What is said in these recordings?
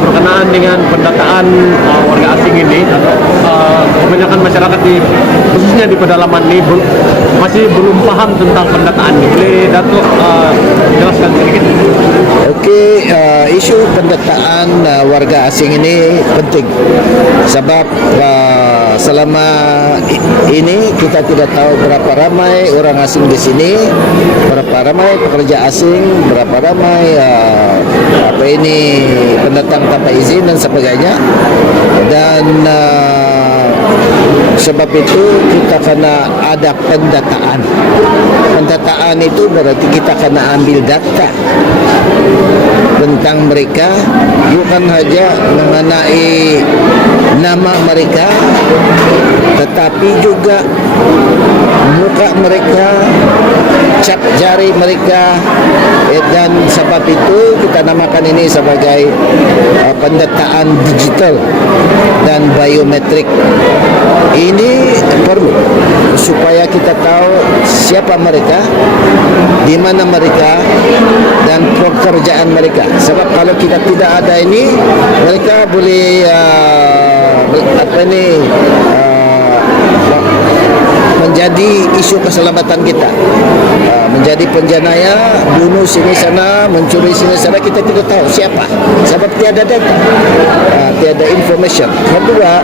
berkenaan dengan pendataan warga asing ini, kebanyakan masyarakat khususnya di pedalaman ini masih belum paham tentang pendataan ini. Boleh Datuk jelaskan sedikit? Okey, isu pendataan warga asing ini penting sebab selama ini kita tidak tahu berapa ramai orang asing di sini, berapa ramai pekerja asing, berapa ramai pendatang tanpa izin dan sebagainya. Dan sebab itu kita kena ada pendataan. Pendataan itu berarti kita kena ambil data tentang mereka, bukan saja mengenai nama mereka, tetapi juga muka mereka, cap jari mereka, dan sebab itu kita namakan ini sebagai pendataan digital dan biometrik. Ini perlu supaya kita tahu siapa mereka, di mana mereka, dan pekerjaan mereka. Sebab kalau kita tidak ada ini, mereka boleh menjadi isu keselamatan kita, menjadi penjenayah, bunuh sini sana, mencuri sini sana. Kita tidak tahu siapa, sebab tiada data, tiada information. Kedua,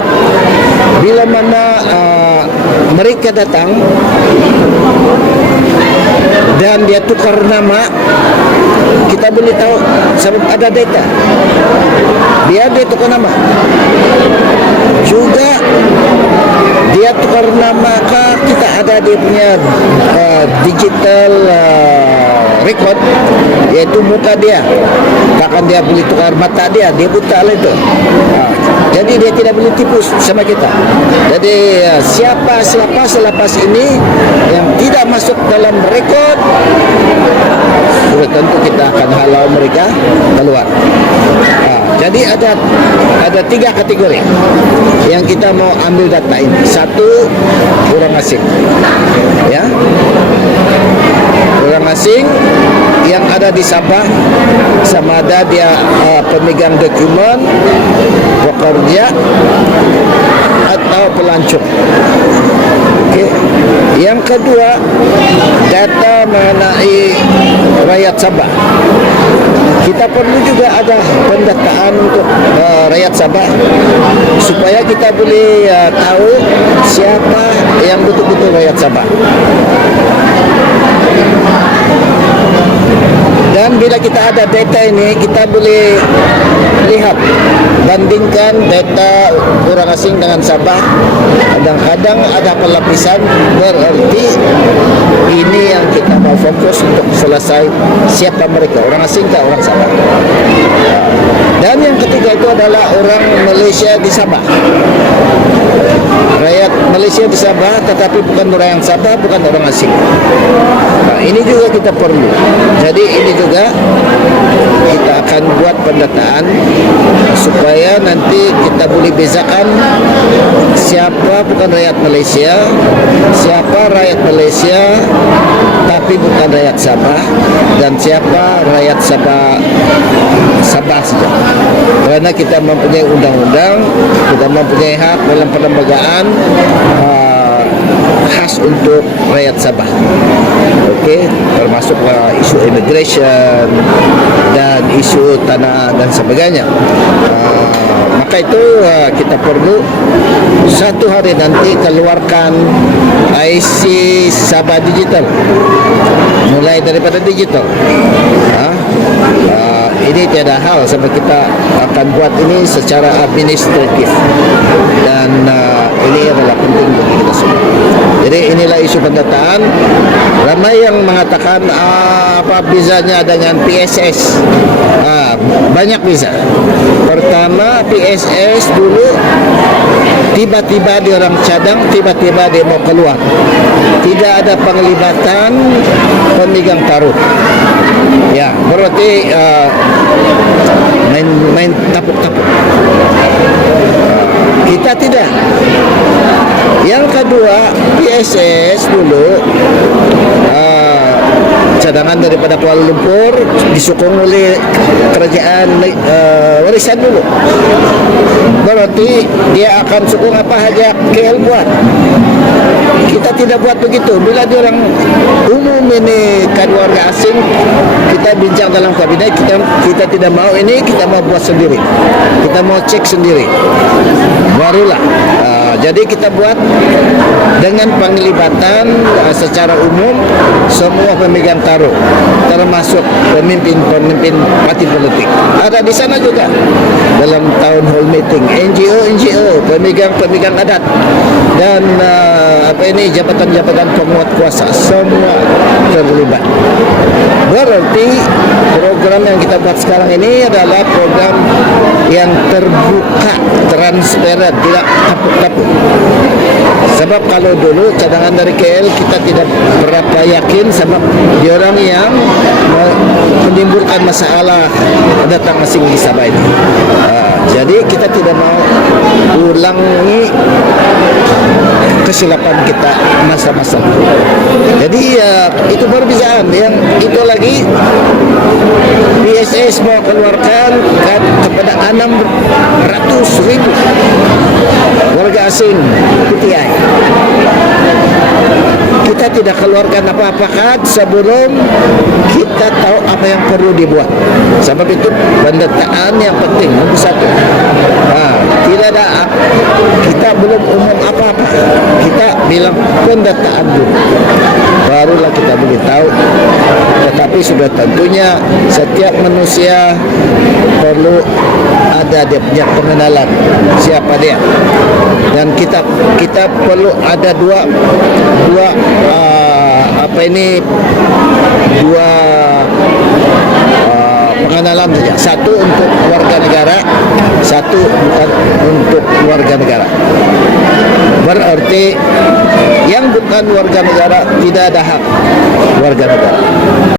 bila mana mereka datang dan dia tukar nama, kita boleh tahu sebab ada data. Biar dia tukar nama, juga dia tukar nama, kita ada dia punya digital record, yaitu muka dia. Takkan dia boleh tukar mata dia buta lah itu. Jadi dia tidak boleh tipu sama kita. Jadi siapa selepas ini yang tidak masuk dalam rekod, sudah tentu kita akan halau mereka keluar. Jadi ada 3 kategori yang kita mau ambil data ini. Satu, orang asing, ya, orang asing yang ada di Sabah, sama ada dia pemegang dokumen, pekerja atau pelancong. Okey. Yang kedua, data mengenai rakyat Sabah. Kita perlu juga ada pendataan untuk rakyat Sabah supaya kita boleh tahu siapa yang betul-betul rakyat Sabah. Dan bila kita ada data ini, kita boleh lihat, bandingkan data orang asing dengan Sabah. Kadang-kadang ada pelapisan, berarti ini yang kita mau fokus untuk selesai siapa mereka, orang asing ke orang Sabah. Dan yang ketiga itu adalah orang Malaysia di Sabah. Rakyat Malaysia di Sabah, tetapi bukan orang yang Sabah, bukan orang asing. Ini juga kita perlu. Jadi ini juga kita akan buat pendataan supaya nanti kita boleh bezakan siapa bukan rakyat Malaysia, siapa rakyat Malaysia tapi bukan rakyat Sabah, dan siapa rakyat Sabah saja. Karena kita mempunyai undang-undang, kita mempunyai hak dalam perlembagaan khas untuk rakyat Sabah. Okey, termasuk isu immigration dan isu tanah dan sebagainya. Maka itu kita perlu satu hari nanti keluarkan IC Sabah Digital, mulai daripada digital. Ini tiada hal sebab kita akan buat ini secara administratif, dan ini adalah penting bagi kita semua. Jadi inilah isu pendataan. Ramai yang mengatakan apa bezanya dengan PSS. Banyak beza. Pertama, PSS dulu tiba-tiba dia orang cadang, tiba-tiba dia mau keluar. Tidak ada penglibatan pemegang taruh. Ya, berarti main tapuk-tapuk. Kita tidak. Yang kedua, PSS dulu cadangan daripada Kuala Lumpur disokong oleh kerajaan warisan dulu. Berarti dia akan sokong apa saja KL buat. Kita tidak buat begitu. Bila dia orang umum ini kan warga asing, kita bincang dalam kabinet, kita tidak mau ini, kita mau buat sendiri. Kita mau cek sendiri. Barulah. Jadi kita buat dengan penglibatan secara umum semua pemegang taruh, termasuk pemimpin-pemimpin parti politik. Ada di sana juga dalam town hall meeting, NGO, pemegang adat dan jabatan-jabatan penguat kuasa semua terlibat. Berarti program yang kita buat sekarang ini adalah program yang terbuka, transparan, tidak tapuk-tapuk. Sebab kalau dulu cadangan dari KL kita tidak berapa yakin sebab dia orang yang menimbulkan masalah datang asing di Sabah ini. Jadi kita tidak mau ulangi kesilapan kita masa-masa. Jadi itu perbezaan. Yang itu lagi PSS mau keluarkan kepada 600,000 warga asing PTI. Kita tidak keluarkan apa-apa kan sebelum kita tahu apa yang perlu dibuat. Sebab itu pendataan yang penting nomor satu. Tidak ada, kita belum umum apa-apa. Kita bilang pendataan dulu, barulah kita beritahu. Tetapi sudah tentunya setiap manusia perlu ada dia punya pengenalan siapa dia, dan kita perlu ada dua pengenalan saja. Satu untuk warga negara, satu bukan untuk warga negara. Berarti yang bukan warga negara tidak ada hak warga negara.